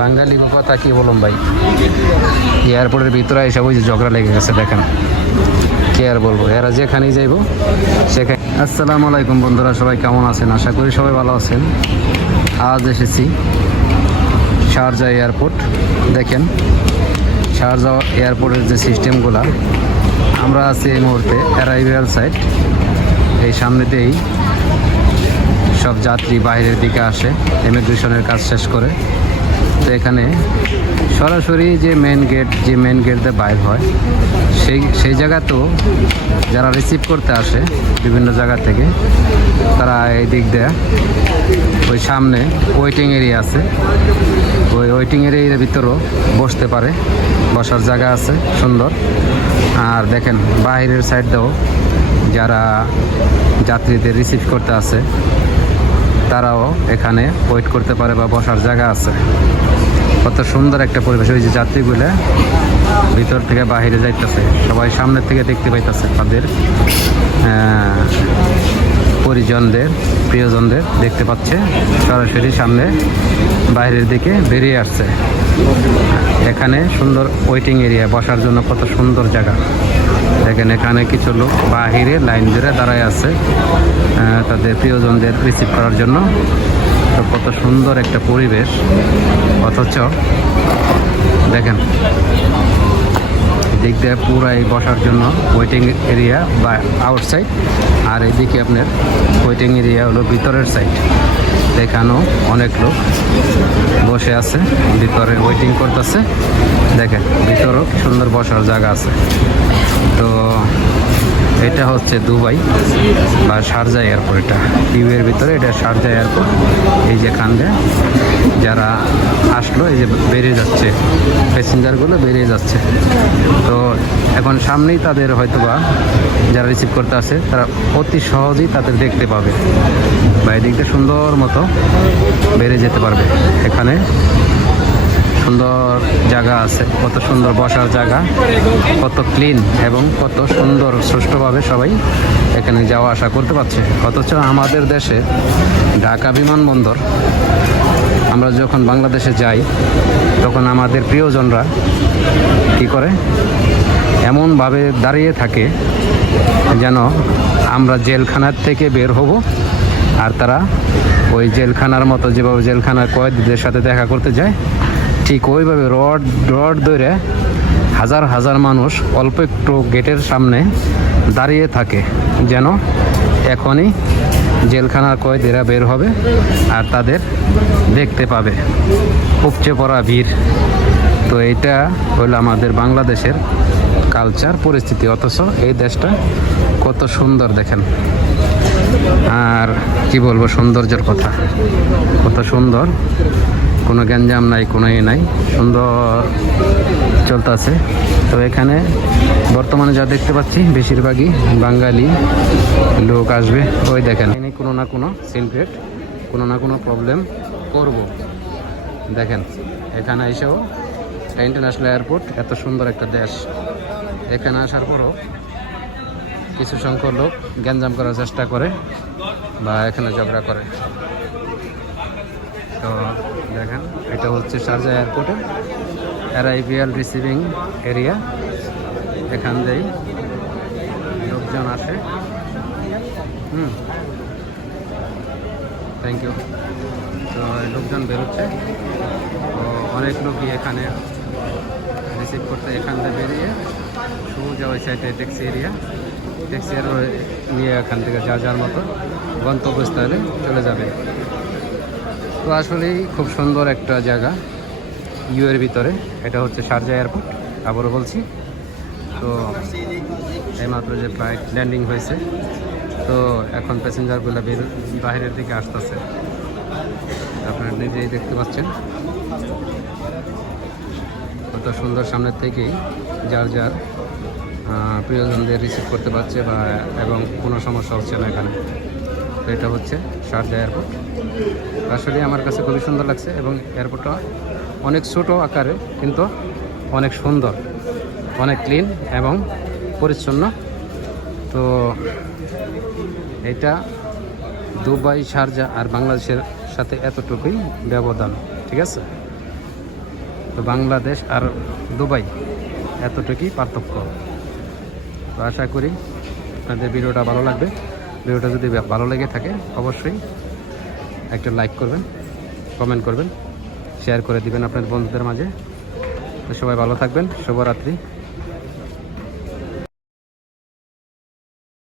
বাঙালি কথা কি বলুন ভাই? এয়ারপোর্টের ভিতরে এসে ওই যে ঝগড়া লেগে গেছে, দেখেন। কে আর বলব? এরা যেখানেই যাইব, সেখানে আসসালামু আলাইকুম বন্ধুরা, সবাই কেমন আছেন? আশা করি সবাই ভালো আছেন। আজ এসেছি শারজা এয়ারপোর্ট। দেখেন, শারজা এয়ারপোর্টের যে সিস্টেমগুলা, আমরা আছি এই মুহূর্তে অ্যারাইভাল সাইড এই সামনেতেই সব যাত্রী বাইরের দিকে আসে, ইমিগ্রেশনের কাজ শেষ করে। তো এখানে সরাসরি যে মেন গেট যে মেন গেট দিয়ে বাইর হয়, সেই সেই জায়গাতেও যারা রিসিভ করতে আসে, বিভিন্ন জায়গা থেকে, তারা এই দিক দিয়ে, ওই সামনে ওয়েটিং এরিয়া আছে। ওই ওয়েটিং এরিয়ার ভিতরেও বসতে পারে, বসার জায়গা আছে, সুন্দর। আর দেখেন, বাইরের সাইড যারা যাত্রীদের রিসিভ করতে আসে তারাও এখানে ওয়েট করতে পারে বা বসার জায়গা আছে। কত সুন্দর একটা পরিবেশ। ওই যে যাত্রীগুলো ভিতর থেকে বাহিরে যাইতেছে। সবাই সামনের থেকে দেখতে পাইতেছে তাদের পরিজনদের, প্রিয়জনদের দেখতে পাচ্ছে। সরাসরি সামনে বাইরের দিকে বেরিয়ে আসছে। এখানে সুন্দর ওয়েটিং এরিয়া বসার জন্য কত সুন্দর জায়গা। দেখেন এখানে কিছু লোক বাহিরে লাইন ধরে দাঁড়ায় আছে তাদের প্রিয়জনদের রিসিভ করার জন্য। তো কত সুন্দর একটা পরিবেশ। অথচ দেখেন দিক দিয়ে পুরাই বসার জন্য ওয়েটিং এরিয়া বা আউটসাইড আর এদিকে আপনার ওয়েটিং এরিয়া হলো ভিতরের সাইড দেখানো অনেক লোক বসে আছে, ভিতরে ওয়েটিং করতেছে। দেখেন, ভিতরেও সুন্দর বসার জায়গা আছে। তো এটা হচ্ছে দুবাই বা শারজা এয়ারপোর্ট এটা। ইউ এর ভিতরে এটা শারজা এয়ারপোর্ট। এই যে খান্দে যারা আসলো, এই যে বেরিয়ে যাচ্ছে, প্যাসেঞ্জারগুলো বেরিয়ে যাচ্ছে। তো এখন সামনেই তাদের হয়তোবা যারা রিসিভ করতে আসে, তারা অতি সহজেই তাদের দেখতে পাবে। বা এদিকটা সুন্দর মতো বেড়ে যেতে পারবে। এখানে সুন্দর জায়গা আছে, কত সুন্দর বসার জায়গা, কত ক্লিন এবং কত সুন্দর সুষ্ঠুভাবে সবাই এখানে যাওয়া আসা করতে পারছে। অথচ আমাদের দেশে ঢাকা বিমানবন্দর, আমরা যখন বাংলাদেশে যাই, তখন আমাদের প্রিয়জনরা কি করে? এমনভাবে দাঁড়িয়ে থাকে যেন আমরা জেলখানার থেকে বের হব আর তারা ওই জেলখানার মতো যেভাবে জেলখানার কয়েদিদের সাথে দেখা করতে যায় ঠিক ওইভাবে রড রড ধরে হাজার হাজার মানুষ অল্প একটু গেটের সামনে দাঁড়িয়ে থাকে, যেন এখনই জেলখানার কয়েদিরা বের হবে আর তাদের দেখতে পাবে। উপচে পড়া ভিড়। তো এইটা হলো আমাদের বাংলাদেশের কালচার পরিস্থিতি, অথচ এই দেশটা কত সুন্দর দেখেন। আর কি বলব, সৌন্দর্যের কথা। কত সুন্দর। কোনো গ্যাঞ্জাম নাই, কোনো এ নাই, সুন্দর চলতেছে। তো এখানে বর্তমানে যা দেখতে পাচ্ছি, বেশিরভাগই বাঙালি লোক আসবে। ওই দেখেন, এখানে কোনো না কোনো সিনক্রেট কোনো না কোনো প্রবলেম করব। দেখেন, এখানে এসেও ইন্টারন্যাশনাল এয়ারপোর্ট, এত সুন্দর একটা দেশ। এখানে আসার পরও কিছু সংখ্যক লোক গ্যাঞ্জাম করার চেষ্টা করে বা এখানে ঝগড়া করে। তো দেখেন, এটা হচ্ছে শারজা এয়ারপোর্টের অ্যারাইভিয়াল রিসিভিং এরিয়া। এখান দিয়েই লোকজন আসে। হুম। থ্যাংক ইউ তো লোকজন বেরোচ্ছে। তো অনেক লোকই এখানে রিসিভ করতে এখান থেকে বেরিয়ে সোজা ওই সাইডে ট্যাক্সি এরিয়া ট্যাক্সি আর নিয়ে এখান থেকে যা যার মতো গন্তব্যস্থলে চলে যাবে। তো আসলেই খুব সুন্দর একটা জায়গা ইউ এর ভিতরে। এটা হচ্ছে শারজা এয়ারপোর্ট, আবারও বলছি। তো এইমাত্র যে ফ্লাইট ল্যান্ডিং হয়েছে, তো এখন প্যাসেঞ্জারগুলো বের বাইরের দিকে আসতেছে। আপনারা নিজেই দেখতে পাচ্ছেন। কত সুন্দর সামনের থেকেই যার যার প্রিয়জনদের রিসিভ করতে পারছে বা, এবং কোনো সমস্যা হচ্ছে না এখানে। তো এটা হচ্ছে শারজা এয়ারপোর্ট আসলে আমার কাছে খুবই সুন্দর লাগছে এবং এয়ারপোর্টটা অনেক ছোট আকারে, কিন্তু অনেক সুন্দর, অনেক ক্লিন এবং পরিচ্ছন্ন। তো এটা দুবাই, শারজা আর বাংলাদেশের সাথে এতটুকুই ব্যবধান, ঠিক আছে? তো বাংলাদেশ আর দুবাই এতটুকুই পার্থক্য। তো আশা করি আপনাদের ভিডিওটা ভালো লাগবে। ভিডিওটা যদি ভালো লেগে থাকে, অবশ্যই একটা লাইক করবেন কমেন্ট করবেন শেয়ার করে দিবেন আপনার বন্ধুদের মাঝে। সবাই ভালো থাকবেন, শুভরাত্রি।